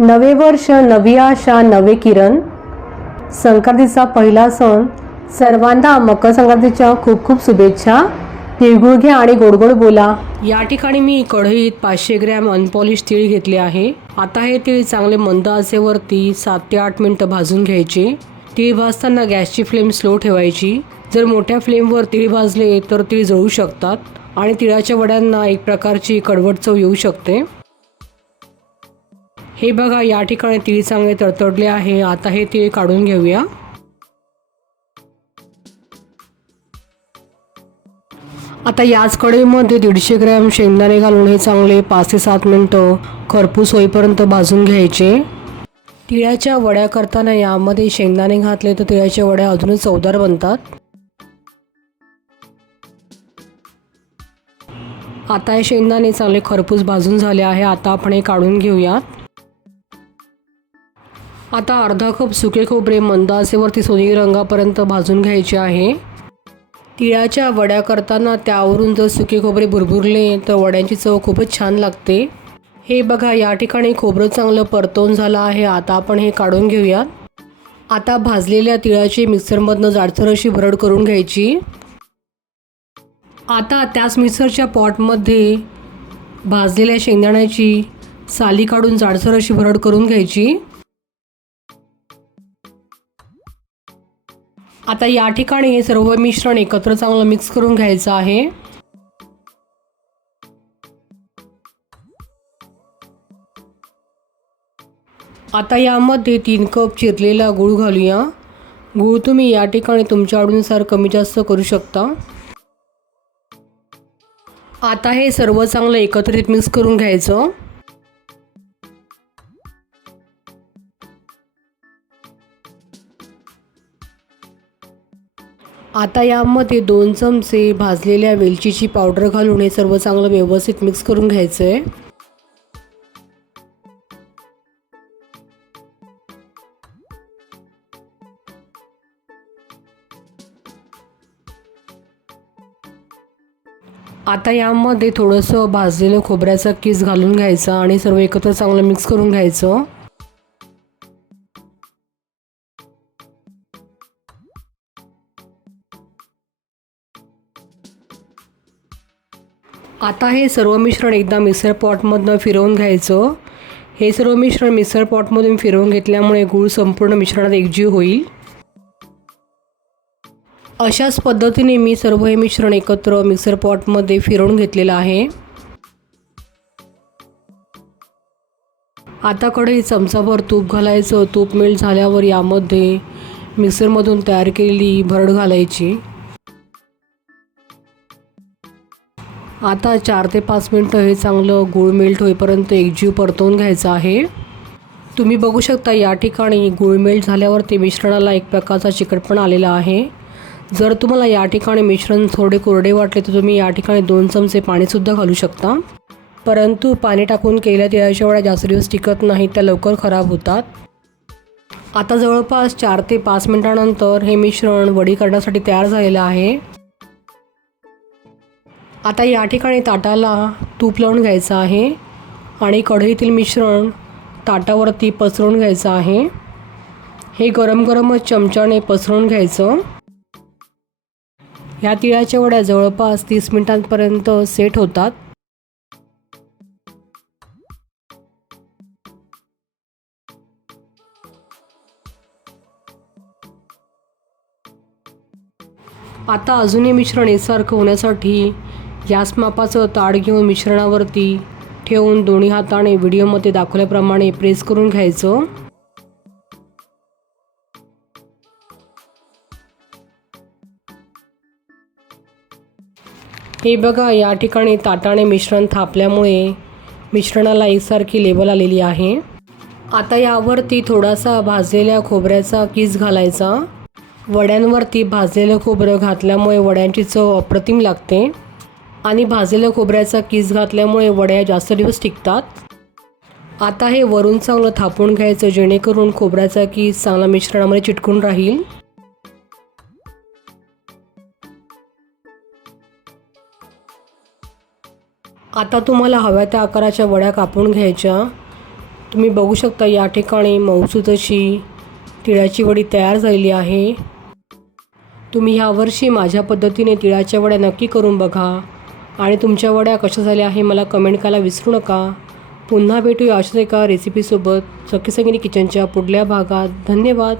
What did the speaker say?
नवे वर्ष नवी आशा नवे किरण. संक्रांतीचा पहिला सण सर्वांना मकर संक्रांतीच्या खूप खूप शुभेच्छा. तिळगुळ घ्या आणि गोडगोड बोला. या ठिकाणी मी कढईत पाचशे ग्रॅम अनपॉलिश तीळ घेतले आहे. आता हे तीळ चांगले मंद आचेवरती सात ते आठ मिनटं भाजून घ्यायचे. तीळ भाजताना गॅसची फ्लेम स्लो ठेवायची. जर मोठ्या फ्लेमवर तीळ भाजले तर तीळ जळू शकतात आणि तिळाच्या वड्यांना एक प्रकारची कडवट चव येऊ शकते. हे बघा या ठिकाणी तीळ चांगले तडतडले आहे. आता हे तीळ काढून घेऊया. आता याच कढईमध्ये दीडशे ग्रॅम शेंगदाणे घालून हे चांगले पाच ते सात मिनटं खरपूस होईपर्यंत भाजून घ्यायचे. तिळाच्या वड्या करताना यामध्ये शेंगदाणे घातले तर तिळाच्या वड्या अजूनच चवदार बनतात. आता हे शेंगदाणे चांगले खरपूस भाजून झाले आहे. आता आपण हे काढून घेऊयात. आता अर्धा कप सुके खोबरे मंदासेवरती सोनेरी रंगापर्यंत भाजून घ्यायचे आहे. तिळाच्या वड्या करताना त्यावरून जर सुके खोबरे भुरभुरले तर वड्यांची चव खूपच छान लागते. हे बघा या ठिकाणी खोबरं चांगलं परतवून झालं आहे. आता आपण हे काढून घेऊयात. आता भाजलेल्या तिळाची मिक्सरमधनं जाडसर अशी भरड करून घ्यायची. आता त्याच मिक्सरच्या पॉटमध्ये भाजलेल्या शेंगदाण्याची साली काढून जाडसर अशी भरड करून घ्यायची. आता या ठिकाणी हे सर्व मिश्रण एकत्र चांगलं मिक्स करून घ्यायचं आहे. आता यामध्ये तीन कप चिरलेला गूळ घालूया. गूळ तुम्ही या ठिकाणी तुमच्या आवडीनुसार कमी जास्त करू शकता. आता हे सर्व चांगलं एकत्रित मिक्स करून घ्यायचं. आता यामध्ये दोन चमचे भाजलेल्या वेलचीची पावडर घालून हे सर्व चांगलं व्यवस्थित मिक्स करून घ्यायचं आहे आता यामध्ये थोडंसं भाजलेलं खोबऱ्याचा किस घालून घ्यायचा आणि सर्व एकत्र चांगलं मिक्स करून घ्यायचं. आता हे सर्व मिश्रण एकदा मिक्सर पॉटमधनं फिरवून घ्यायचं. हे सर्व मिश्रण मिक्सर पॉटमधून फिरवून घेतल्यामुळे गूळ संपूर्ण मिश्रणात एकजीव होईल. अशाच पद्धतीने मी सर्व हे मिश्रण एकत्र मिक्सर पॉटमध्ये फिरवून घेतलेलं आहे. आता कढई चमचाभर तूप घालायचं. तूप मेल्ट झाल्यावर यामध्ये मिक्सरमधून तयार केलेली भरड घालायची. आता चार ते पाच मिनटं हे चांगलं गूळ मेल्ट होईपर्यंत एकजीव परतवून घ्यायचं आहे. तुम्ही बघू शकता या ठिकाणी गूळ मेल्ट झाल्यावर ते मिश्रणाला एक प्रकारचा चिकटपणा आलेला आहे. जर तुम्हाला या ठिकाणी मिश्रण थोडे कोरडे वाटले तर तुम्ही या ठिकाणी दोन चमचे पाणीसुद्धा घालू शकता. परंतु पाणी टाकून केल्या तिळाच्या वड्या जास्त दिवस टिकत नाही त्या लवकर खराब होतात. आता जवळपास चार ते पाच मिनटानंतर हे मिश्रण वडी करण्यासाठी तयार झालेलं आहे. आता या ठिकाणी ताटाला तूप लावून घ्यायचं आहे आणि कढईतील मिश्रण ताटावरती पसरवून घ्यायचं आहे. हे गरम गरमच चमच्याने पसरवून घ्यायचं. ह्या तिळाच्या वड्या जवळपास तीस मिनिटांपर्यंत सेट होतात. आता अजूनही मिश्रण एकसारखं होण्यासाठी याच मापाचं ताड घेऊन मिश्रणावरती ठेवून दोन्ही हाताने व्हिडिओमध्ये दाखवल्याप्रमाणे प्रेस करून घ्यायचं. हे बघा या ठिकाणी ताटाने मिश्रण थापल्यामुळे मिश्रणाला एकसारखी लेबल आलेली आहे. आता यावरती थोडासा भाजलेल्या खोबऱ्याचा किस घालायचा. वड्यांवरती भाजलेलं खोबरं घातल्यामुळे वड्यांची चव अप्रतिम लागते. आणि भाजलेल्या खोबऱ्याचा किस घातल्यामुळे वड्या जास्त दिवस टिकतात. आता हे वरून चांगलं थापून घ्यायचं जेणेकरून खोबऱ्याचा किस चांगला मिश्रणामध्ये चिटकून राहील. आता तुम्हाला हव्या त्या आकाराच्या वड्या कापून घ्यायच्या. तुम्ही बघू शकता या ठिकाणी मऊसूत अशी तिळाची वडी तयार झालेली आहे. तुम्ही ह्यावर्षी माझ्या पद्धतीने तिळाच्या वड्या नक्की करून बघा. आणि तुमच्या वड्या कशा झाल्या आहे मला कमेंट करायला विसरू नका. पुन्हा भेटूया अशाच एका रेसिपीसोबत सखी संगिनी किचनच्या पुढल्या भागात. धन्यवाद.